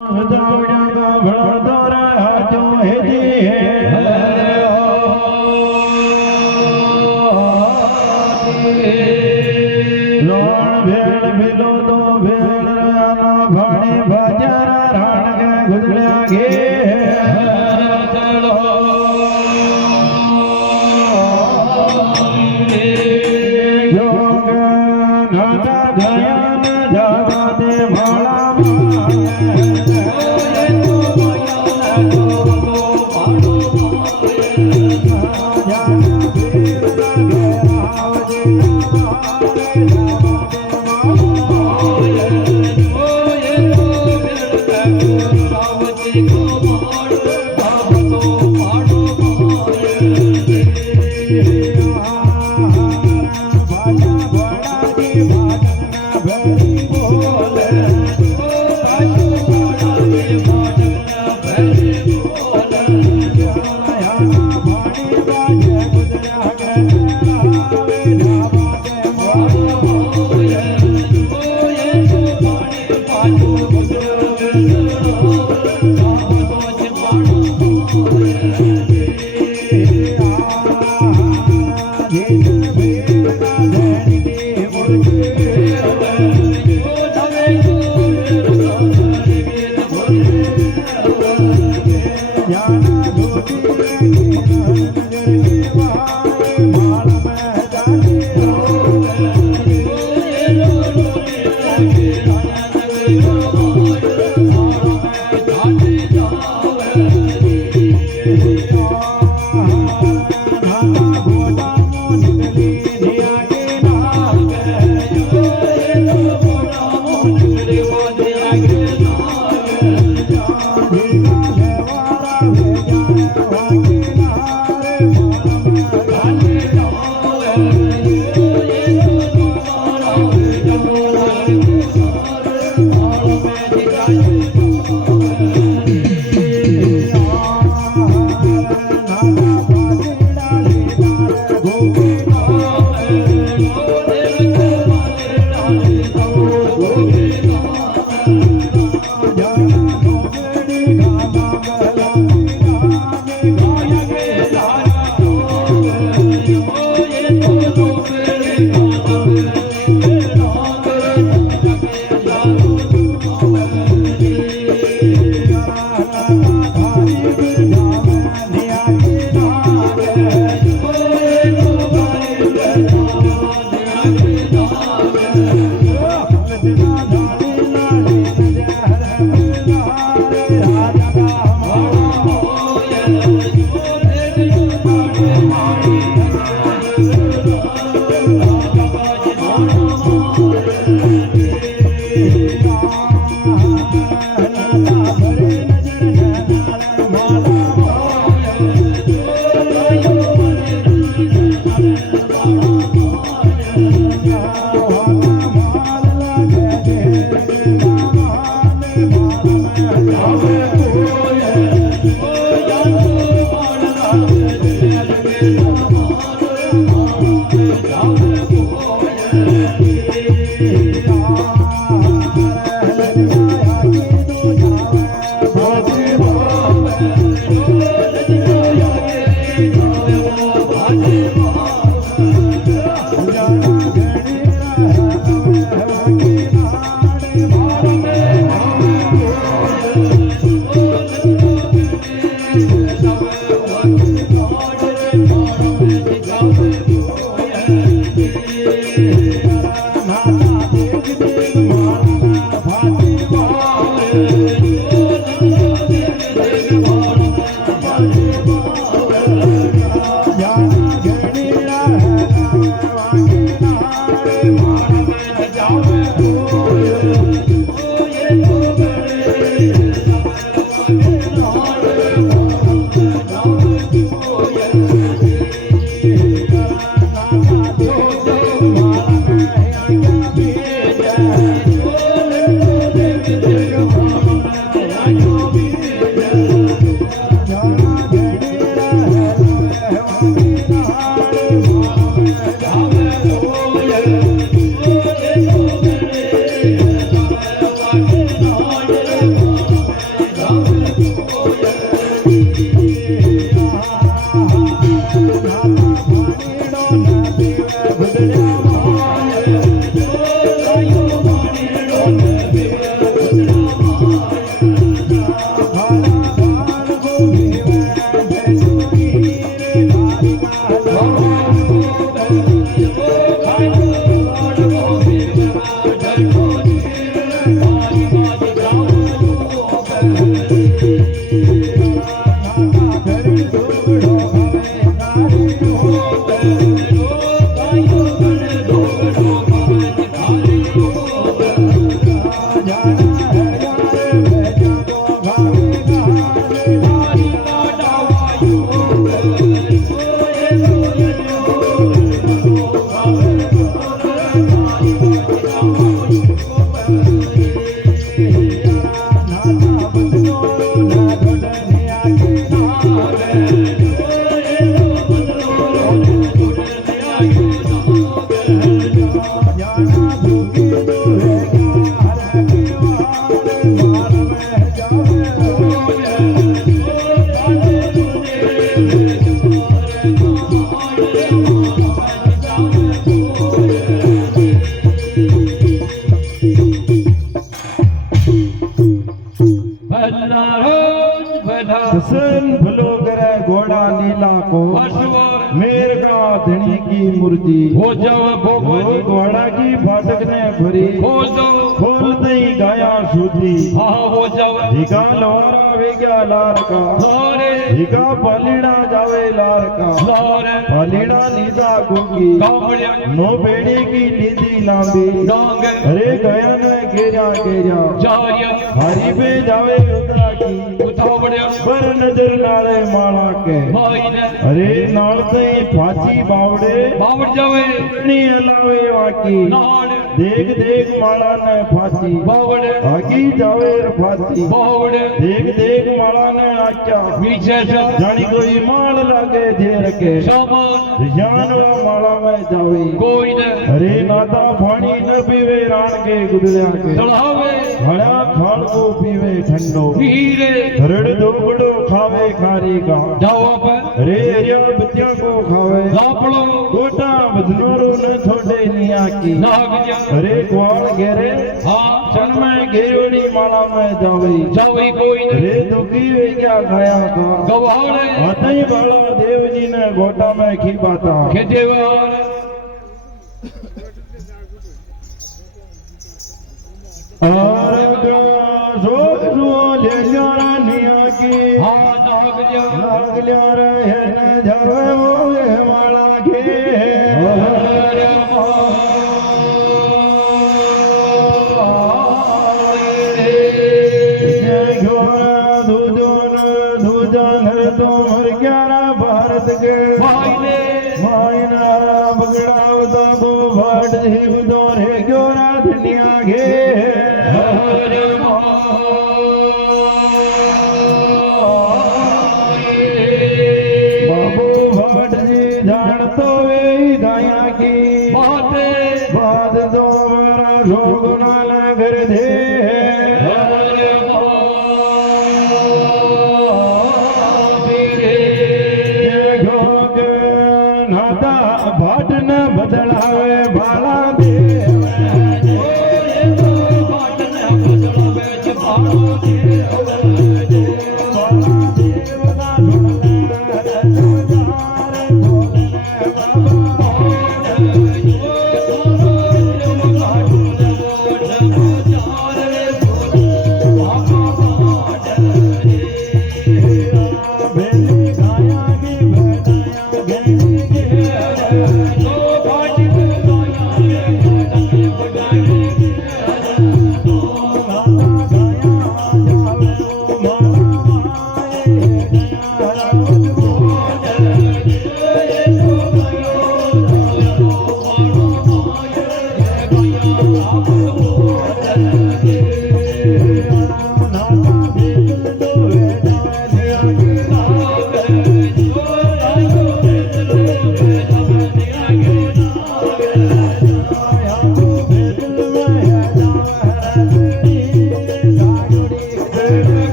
Oh Hussain भलो करे घोड़ा नीला को मेर का धनी की मूर्ति हो जाओ भोग घोड़ा की फाटक ने भरी खोल दई गाया सूती हो जाओ धिका लोरा वेग्या लार का धिका पलीड़ा जावे लार का पलीड़ा नीदा गुंगी नो बेड़ी की नीदी लांबी अरे गया ने घेरा घेरा हरी पे जावे उतरा की पर नजर नाले माला के अरे नाल से फाची बावड़े बावड़ जावे नी अलावे वाकी देख देख माला ने फाची बावड़े आगी जावे फाची बावड़े देख देख माला ने आचा पीछे से जानी कोई माल लागे जेर के सामान जान वो माला में जावे कोई न अरे नाता पानी न पीवे रान के गुदलिया के चढ़ावे हड़ा खाल को पीवे ठंडो हीरे हरड़ दोगड़ो खावे खारी का जाओ पर अरे एरिया बच्चियों को खावे लापड़ो गोटा बदनोरो न छोड़े निया की नाग जा अरे ग्वाल घेरे हाँ चन में घेरोड़ी माला में जावे जावे कोई न अरे दुखी वे क्या खाया का गवाड़े अतई बाला देव जी ने गोटा में खीबाता खेदेवार और ले जारा निया की हाँ नाग जा नाग लिया रहे न जावे वो माला के भारत के मायना बगड़ावता को भाट जीव दौरे ग्योरा धनिया घे बाबू भाट जी जान तो वे गाया की बात दो मेरा शोगुना घर दे भाट न बदलावे भाला दे भाट न बदलावे भाला दे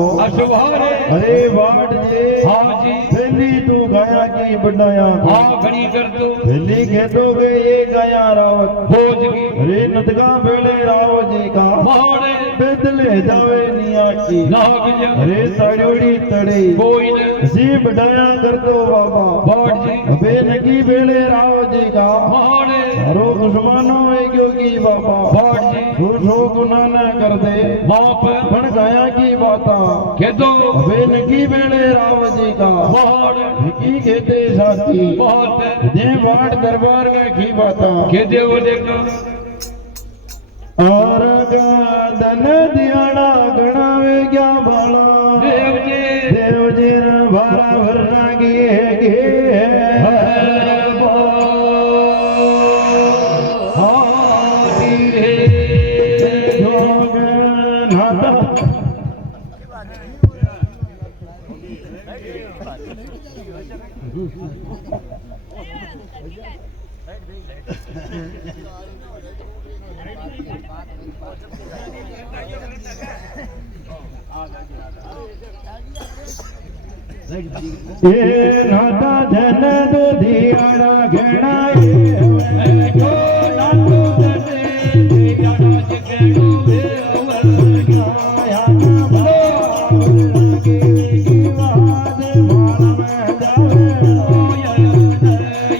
अरे वाट जी हाँ जी पहली तू गाया की बढ़ाया हाँ घणी कर दो पहली खेदोगे ये गाया रावत भोज की अरे नतका बेले राव जी का मारे बेदले जावे निया की नाग जा अरे तड़ोड़ी तड़े कोई न जी बढ़ाया कर दो बाबा बाट जी अबे नकी बेले राव जी का मारे हरो दुश्मनों है क्योंकि बाबा बाट जी खुशो गुना न कर दे बाप पण गाया की बाता के दो अबे नकी बेले राव जी का मारे की कहते साथी बहुत जे बाट दरबार का की बाता के दे वो देखो और धन दियाड़ा गणावे क्या बाला देव जी ने भारा भरना की ये नाता धन दो दियाड़ा घणाए को नातो धन दियाड़ा जगणो वेवर गाया बाबा लगे की बात माला में जावे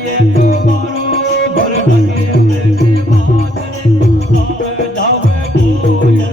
ये तो मारो भर लगे की बात आवे जावे कोई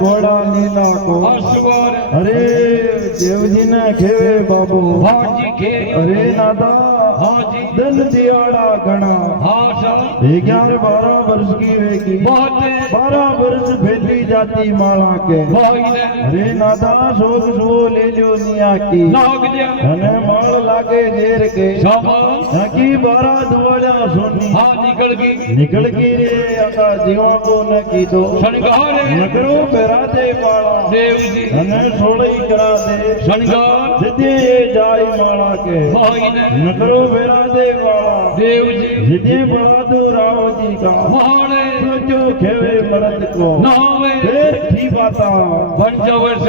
घोड़ा नीला को अरे देव जी ने खेवे बाबू अरे नादा दिन दियाड़ा गणा 11-12 वर्ष की वेगी 12 वर्ष फैली जाती माला के अरे नादा सोच सो ले लो निया की अने माल लागे देर के की 12 दुआला सोनी निकल गई रे आका जीवा को न की दो नकरो पेरा दे माला देव जी अने सोड़ई करा दे शणगार जिदे जाई माला के नकरो पेरा दे माला देव जी जिदे बड़ा दो राव जी का मारे सोचो खेवे मर्द को नावे फिर की बाता पंचवर्ष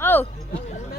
Oh.